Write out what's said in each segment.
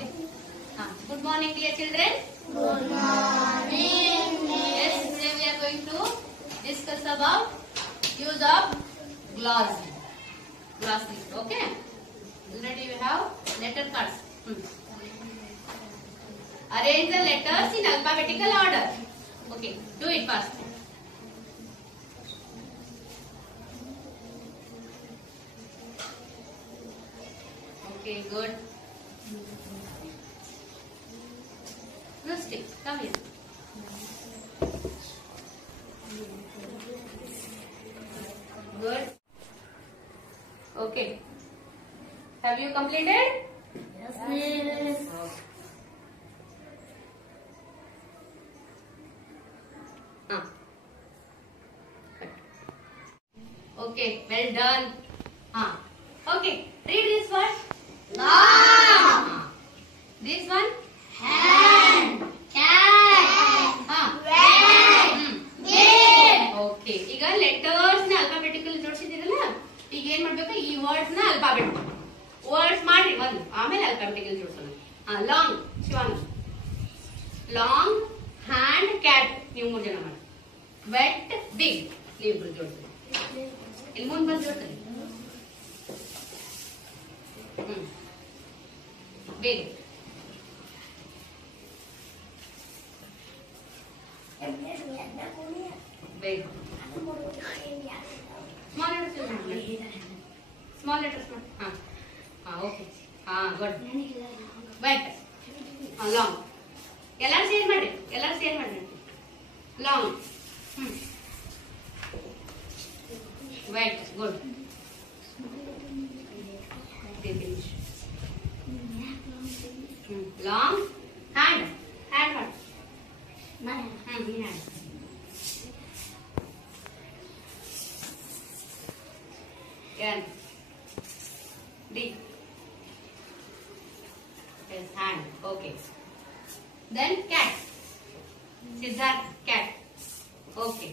Okay. Good morning, dear children. Good morning. Yes, today we are going to discuss about use of glossary. Glossary. Okay. Already you have letter cards. Arrange the letters in alphabetical order. Okay. Do it fast. Okay. Good. Rusty, come here. Good. Okay. Have you completed? Yes, miss. Okay, well done. Okay, read this one. Long. This one. Hand. Cat. Rat. Kid. Okay ಈಗ letters ನ alphabetical ಜೋಡಿಸಿದಿರಲ್ಲ ಈಗ ಏನ್ ಮಾಡ್ಬೇಕು ಈ words ನ alphabet words ಮಾಡ್ರಿ ಒಂದು ಆಮೇಲೆ ಅಲ್ಫಾಬೆಟಿಕಲ್ ಜೋಡಿಸೋಣ long Shivang long hand cat ನೀವು 3 ಜನ ಮಾಡಿ ವೆಟ್ ಬಿಗ್ ನೀವು ಇಬ್ರು ಜೋಡಿಸಿ ಇಲ್ಲಿ ಮುಂದೆ ಬಂದು ಜೋಡಿಸ್ರಿ big big small letters okay good wet long ಎಲ್ಲರೂ ಸೇರ್ ಮಾಡ್ರಿ long wet good finish long hand hand N D yes hand okay then cat Siddharth cat okay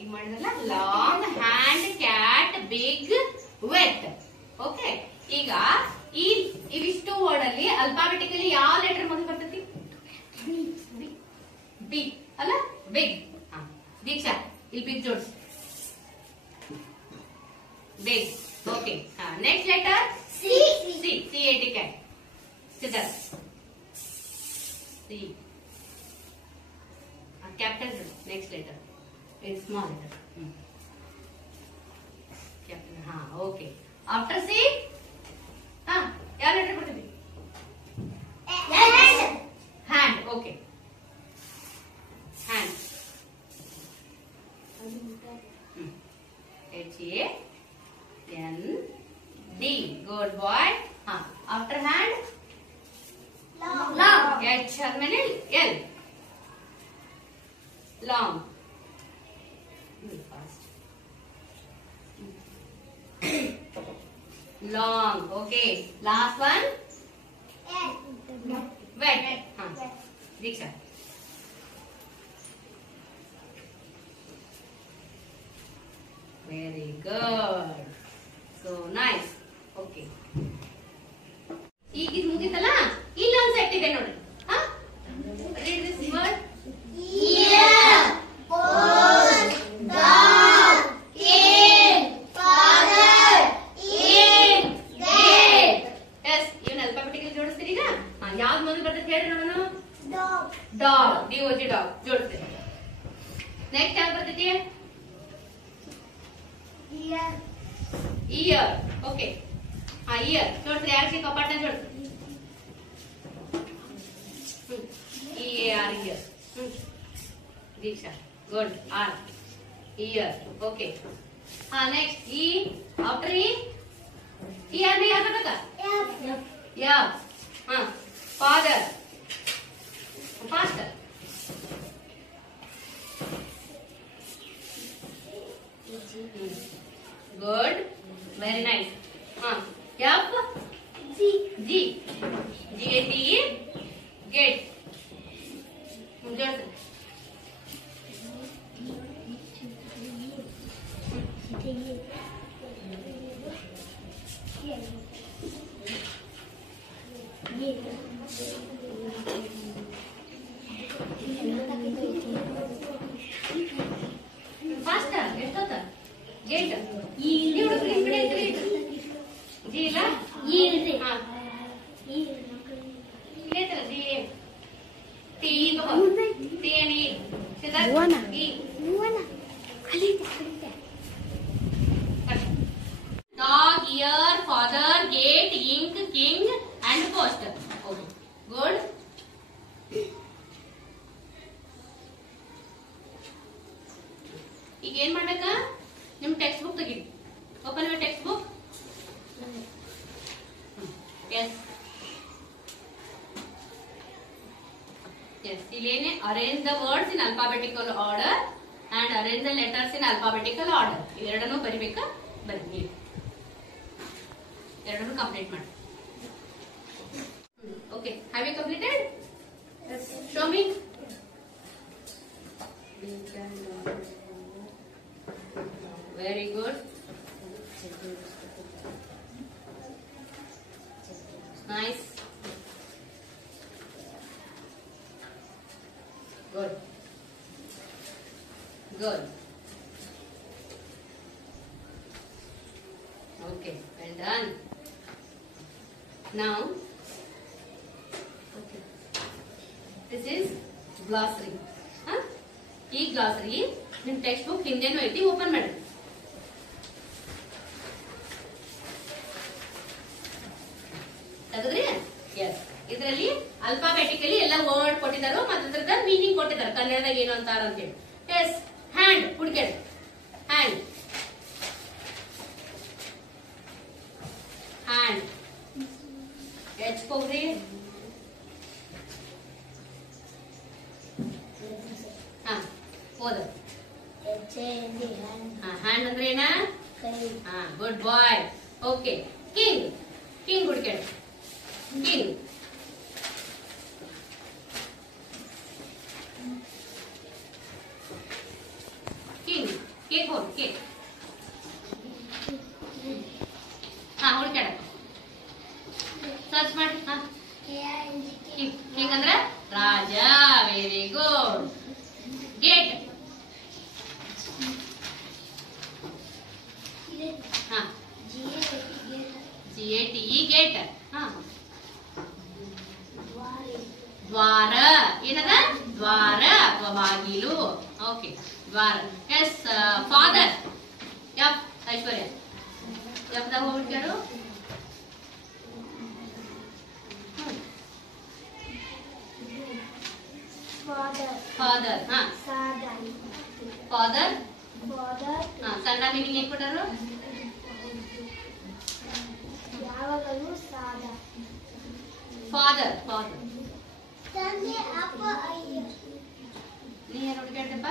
ಈಗ ಮಾಡಿದ್ರಲ್ಲ long hand cat big wet okay ಈಗ ಇವಿಷ್ಟು word ಅಲ್ಲಿ ಅಲ್ಫಾಬೆಟಿಕಲಿ ಯಾವ letter ಮೊದಲು ಬರ್ತೈತಿ ಬಿ ಅಲ್ಲ ಬಿಗ್ ದೀಕ್ಷಾ ಇಲ್ಲಿ ಬಿಗ್ ಜೋಡಿಸಿ big okay next letter C. C-A-T cat Siddharth C capital next letter it's small letter capital okay after C ಯಾವ ಲೆಟರ್ ಬರ್ತದೆ hand okay hand H-A-N D good boy after hand Long. H L long fast long okay last one wet Diksha very good so nice okay ಈಗ ಇದು ಮುಗಿತಲ್ಲ ಇಲ್ಲೊಂದು set ಇದೆ ನೋಡಿ read this word Ear. Post. Dog. Kid. Father. Kid. Gate. yes ಇವನ್ನ alphabetical ಜೋಡಿಸ್ತೀರಿ ಈಗ ಯಾವ್ದು ಮೊದಲು ಬರ್ತದೆ ಹೇಳಿ ನೋಡೋಣ Dog. ಡಾಗ್ ಡಿ-ಓ-ಜಿ ಡಾಗ್ ಜೋಡಿಸ್ತೀರಿ ನೆಕ್ಸ್ಟ್ ಯಾವ್ದು ಬರ್ತೈತಿ Ear. ಇಯರ್ ಓಕೆ ಇಯರ್ ಜೋಡಿಸ್ರಿ ಯಾರಿಗೆ ಕಪಾಟ ಜೋಡಿಸ್ರಿ E-A-R ear Deeksha good R ear okay next E after E R B ಹಾಕಬೇಕಾ F. Yeah father faster good very nice F G. G G-A-T gate ಜೋಡಿಸ್ರಿ fast ಎಷ್ಟೊತ್ತ ಗೇಟ್ ನೀವು ಈ ಕಡೆ ಜಿ ಇಲ್ಲ ಹಾ ಇಲ್ಲೈತಲ್ಲ G T T any dog, ear, father, gate, ink, king and post. Okay, good. ಈಗ ಏನ್ ಮಾಡ್ಬೇಕ ನಿಮ್ ಟೆಕ್ಸ್ಟ್ ಬುಕ್ ತೆಗಿ open your text book yes ಇಲ್ಲೇನೆ arrange the words in alphabetical order and arrange the letters in alphabetical order ಎರಡನ್ನೂ ಬರಿಬೇಕಾ ಬನ್ನಿ ಎರಡನ್ನೂ ಕಂಪ್ಲೀಟ್ ಮಾಡಿ okay have you completed show me very good nice good good okay well done now okay this is glossary huh ee glossary nim text book hindenu ಐತಿ open ಮಾಡಿ ತಗದ್ರಿ yes ಇದರಲ್ಲಿ ಅಲ್ಫಾಬೆಟಿಕಲಿ ಎಲ್ಲ word ಕೊಟ್ಟಿದ್ದಾರೆ ಮತ್ತೆ ಅದರದ ಮೀನಿಂಗ್ ಕೊಟ್ಟಿದ್ದಾರೆ ಕನ್ನಡದಾಗ ಏನು ಅಂತಾರ ಅಂತ ಹೇಳಿ ಎಸ್ ಹ್ಯಾಂಡ್ ಹುಡುಕೇಳಿ ಹ್ಯಾಂಡ್ ಹ್ಯಾಂಡ್ ಎಚ್ಕೋಗ್ರಿ ಹಾ ಹೋದ ಹ್ಯಾಂಡ್ ಅಂದ್ರೆ ಏನ ಹಾ good boy okay king king ಹುಡುಕೇಳಿ king king cake hole cake ha ಹುಡುಕಾಡ ಸರ್ಚ್ ಮಾಡಿ ಹಾ king ಅಂದ್ರೆ ರಾಜ ವೆರಿ ಗುಡ್ ಗೇಟ್ ಹಾ GATE ಗೇಟ್ ಹಾ ದ್ವಾರ ಏನದ ದ್ವಾರ ಅಥವಾ ಬಾಗಿಲು ಓಕೆ ದ್ವಾರ ಎಸ್ ಫಾದರ್ ಯಪ್ ಐಶ್ವರ್ಯ ಯಪ್ದಾಗ ಹೋಗ್ಬಿಟ್ಟಾರು ಫಾದರ್ ಹಾ ಫಾದರ್ ಹಾ ಕನ್ನಡ ಮೀನಿಂಗ್ ಏನ್ ಕೊಟ್ಟರು ಯಾವಾಗಲೂ ಸಾದಾ ಫಾದರ್ ಫಾದರ್ ತಂದೆ ಅಪ್ಪ ಅಯ್ಯ ನೀ ಏನು ಹುಡುಕಾಡ್ದಪ್ಪ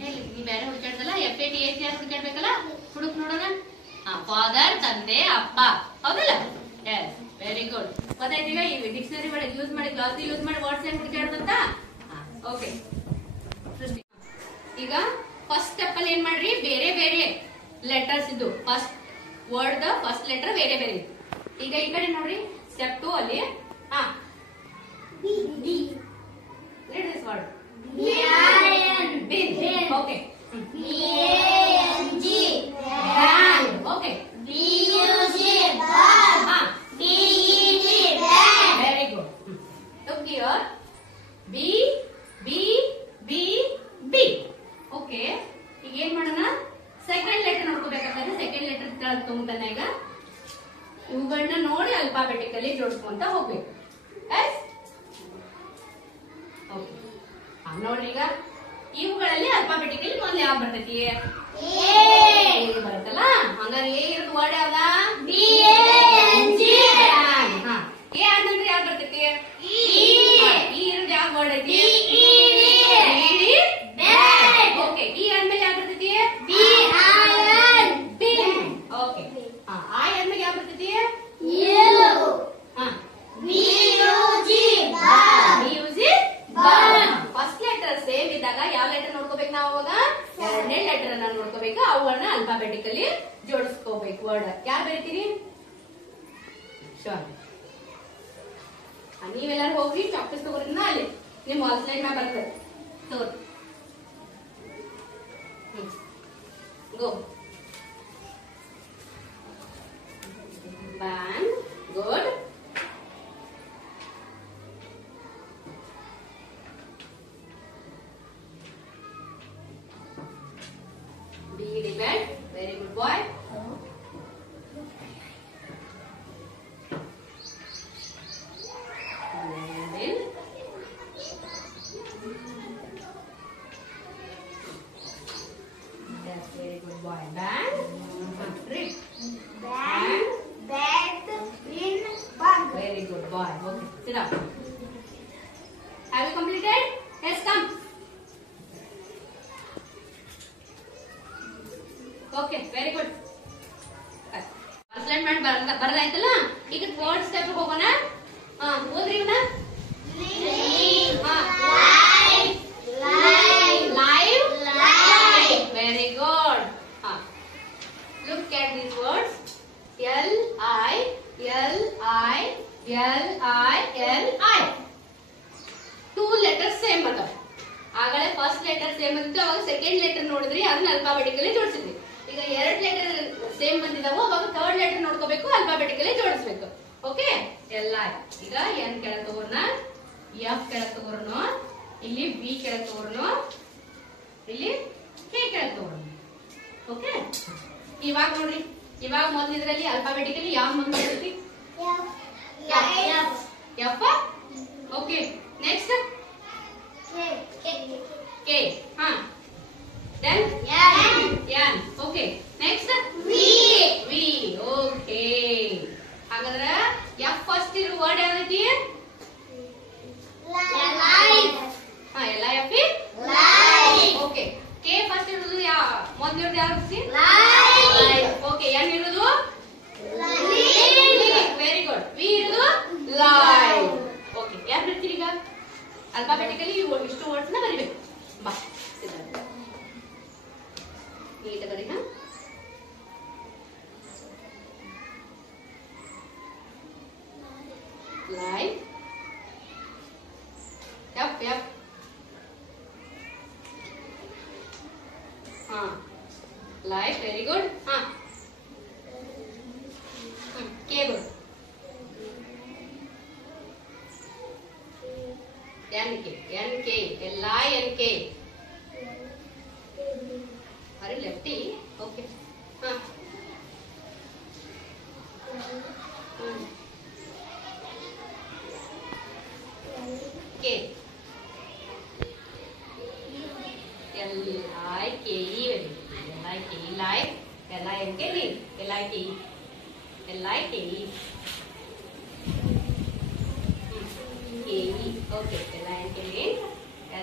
ಹೇಳಿ ನೀ ಬೇರೆ ಹುಡುಕಾಡ್ದಲ್ಲ FATH ಯಾರು ಹುಡುಕಾಡ್ಬೇಕಲ್ಲ ಹುಡುಕ್ ನೋಡೋಣ ಹಾ ಫಾದರ್ ತಂದೆ ಅಪ್ಪ ಹೌದಲ್ಲ ಎಸ್ ವೆರಿ ಗುಡ್ ಗೊತ್ತಾಯ್ತೀಗ ಈ ಡಿಕ್ಷನರಿ ಒಳಗೆ ಯೂಸ್ ಮಾಡಿ ಗ್ಲಾಸರಿ ಯೂಸ್ ಮಾಡಿ ವರ್ಡ್ಸ್ ಏನ್ ಹುಡುಕಾಡ್ದಂತ ಓಕೆ ಸೃಷ್ಟಿ ಈಗ ಫಸ್ಟ್ ಸ್ಟೆಪ್ ಅಲ್ಲಿ ಏನ್ ಮಾಡ್ರಿ ಬೇರೆ ಬೇರೆ ಲೆಟರ್ಸ್ ಇದ್ದು first word the first letter ಬೇರೆ ಬೇರೆ ಈಗ ಈ ಕಡೆ ನೋಡ್ರಿ ಸ್ಟೆಪ್ 2 ಅಲ್ಲಿ ಹಾ B read this word bin okay BANG band okay BUG bag ha BED bag very good look here B B B B okay ಈಗ ಏನ್ ಮಾಡೋಣ ಸೆಕೆಂಡ್ ಲೆಟರ್ ನೋಡ್ಕೋಬೇಕಾದ್ರೆ ಸೆಕೆಂಡ್ ಲೆಟರ್ ತಗೊಂಡ್ಬಂದ ಈಗ ಇವುಗಳನ್ನ ನೋಡಿ ಅಲ್ಫಾಬೆಟಿಕಲಿ ಜೋಡಿಸ್ಕೊಂತ ಹೋಗ್ಬೇಕು ನೋಡ್ರಿ ಈಗ ಇವುಗಳಲ್ಲಿ ಅಲ್ಫಾಬೆಟಿಕಲಿ ಮೊದಲು ಯಾವ್ದು ಬರ್ತೈತಿ ಎ ಬರುತ್ತಲ್ಲ ಹಂಗಾರೆ ಎ ಇರೋದು ವರ್ಡ್ ಯಾವ್ದ BANG ಹಾ ಎ ಆದ್ನಂದ್ರೆ ಯಾವ್ದು ಬರ್ತೈತಿ ಇ ಇರೋದು ಯಾವ ವರ್ಡ್ ಐತಿ ಓಕೆ ಇ ಆದ್ಮೇಲೆ ಯಾವ್ದು ಬರ್ತೈತಿ ಬಿನ್ ಓಕೆ ಐ ಆದ್ಮೇಲೆ ಯಾವ್ದು ಬರ್ತೈತಿ ಹಾ ಫಸ್ಟ್ ಲೆಟರ್ ಸೇಮ್ ಇದ್ದಾಗ ಯಾವ ಲೆಟರ್ ನೋಡ್ಕೋಬೇಕು ನಾವು ಅವಾಗ ಎರಡನೇ ಲೆಟರ್ ಅನ್ನ ನೋಡ್ಕೋಬೇಕು ಅವುಗಳನ್ನ ಅಲ್ಫಾಬೆಟಿಕಲಿ ಜೋಡಿಸ್ಕೋಬೇಕು ವರ್ಡ್ ಯಾರು ಬರೀತೀರಿ ಶೋರ್. ನೀವೆಲ್ಲರೂ ಹೋಗಿ ಚಾಕ್ಲೇಟ್ ತಗೋರಿನ ಅಲ್ಲಿ ನಿಮ್ ವಾಲ್ ಸ್ಲೈಡ್ ಮ್ಯಾಗ ಬರ್ತದೆ ತೋರ್. ಗೋ. Band. Good. B debate. Very good boy. Then that's very good boy. Band. Rip. Band. Bat in bug. Very good boy. Okay, sit down. Have you completed? Yes, come. Okay, very good. Slide ಮಾಡಿ ಬರದಾಯ್ತಲ್ಲ. ಈಗ third step ಹೋಗೋಣ. ಓದ್ರಿ ಇವನ್ನ. Live. Very good. Look at these words. L-I-L-I-L-I. Two letters same ಅದಾವ. ಆಗಲೇ first letter same ಬಂದಿತ್ತು, ಅವಾಗ second letter ನೋಡಿದ್ರಿ, ಅದನ್ನ ಅಲ್ಫಾಬೆಟಿಕಲಿ ಜೋಡಿಸಿದ್ವಿ. ಈಗ ಎರಡು ಲೆಟರ್ ಸೇಮ್ ಬಂದಿದಾವು, ಅವಾಗ ಥರ್ಡ್ ಲೆಟರ್ ನೋಡ್ಕೋಬೇಕು, ಅಲ್ಫಾಬೆಟಿಕಲಿ ಜೋಡಿಸ್ಬೇಕು. Okay, L-I. ಈಗ N ಕೆಳಗೆ ತಗೋರ್ನ, F ಕೆಳಗೆ ತಗೋರ್ನ, ಇಲ್ಲಿ B ಕೆಳಗೆ ತಗೋರ್ನ, ಇಲ್ಲಿ K ಕೆಳಗೆ ತಗೋರ್ನ. ಓಕೆ, ಇವಾಗ ನೋಡ್ರಿ, ಇವಾಗ ಮೊದಲಿದ್ರಲ್ಲಿ ಅಲ್ಫಾಬೆಟಿಕಲಿ ಯಾವ ಮುಂದೆ ಇರ್ತಿ? F. Okay, next K. Then N. Okay, next V. Okay, ಹಾಗಾದ್ರೆ F ಫಸ್ಟ್ ಇರೋ ವರ್ಡ್ ಯಾವ್ದೈತಿ? L-I-F. ಓಕೆ, K ಫಸ್ಟ್ ಇರೋದು ಮೊದಲಿರೋದು ಯಾವ್ದು? ಓಕೆ, N ಇರೋದು ವೆರಿ ಗುಡ್. V ಇರೋದು ಲೈವ್. ಓಕೆ, ಯಾರು ಬರ್ತೀರಿ ಈಗ? ಅಲ್ಫಾಬೆಟಿಕಲಿ ಇಷ್ಟು ವರ್ಡ್ಸ್ ನ ಬರಿಬೇಕು. ಬಾ, ನೀಟ್ ಬರಿ. Live. F. Live. Very good. Cable. N-K. L-I-N-K. Are you lefty? Okay. K. L-I-K-E. L-I-K-E. Live. L-I-N-K. Live. L-I-K-E. L-I-K-E. K-E. Okay. L-I-N-K.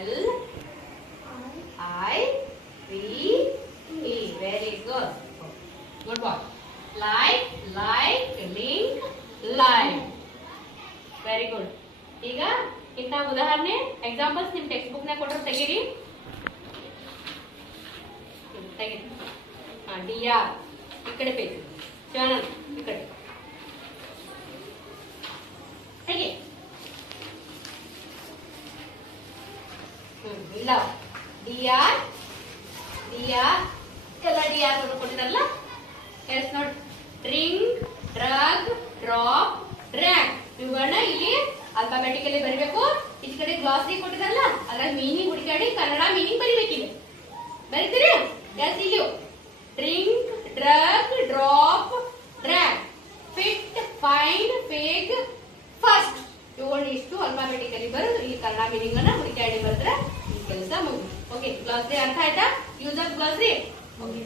L-I-V-E. Very good. Good boy. Like, link, live. Very good. ಈಗ ಇಂಥ ಉದಾಹರಣೆ examples ನಿಮ್ text book ನಾಗ ಕೊಟ್ಟರೆ ತೆಗೀರಿ. D R ಈ ಕಡೆ page, Shivanand ಈ ಕಡೆ ಹೇಗೆ ಇಲ್ಲ. ಡಿಆರ್ ಎಲ್ಲ ಡಿಆರ್ ಕೊಟ್ಟಿದಾರಲ್ಲ. ಎಸ್ ನೋಡಿ, ಡ್ರಿಂಕ್, ಡ್ರಗ್, ಡ್ರಾಪ್, ಡ್ರ್ಯಾಗ್ ಇವುಗಳನ್ನ ಇಲ್ಲಿ ಅಲ್ಫಾಬೆಟಿಕಲಿ ಬರಿಬೇಕು. ಈ ಕಡೆ ಗ್ಲಾಸರಿ ಕೊಟ್ಟಿದಾರಲ್ಲ, ಅದ್ರಲ್ಲಿ ಮೀನಿಂಗ್ ಹುಡುಕಾಡಿ ಕನ್ನಡ ಮೀನಿಂಗ್ ಬರಿಬೇಕಿದೆ. ಬರೀತೀರಿ? ಎಸ್, ಇಲ್ಲಿ drink, drug, drop, drag, fit, find, fake, first ಇವುಗಳು ಇಷ್ಟು ಅಲ್ಫಾಬೆಟಿಕಲಿ ಬರೋದು. ಇಲ್ಲಿ ಕನ್ನಡ ಮೀನಿಂಗ್ ಅನ್ನ ಹುಡುಕಾಡಿ ಬರೆದ್ರೆ ಈ ಕೆಲಸ ಮುಗಿದು. ಓಕೆ, ಗ್ಲಾಸರಿ ಅರ್ಥ ಆಯ್ತಾ? Use of glossary. ಓಕೆ.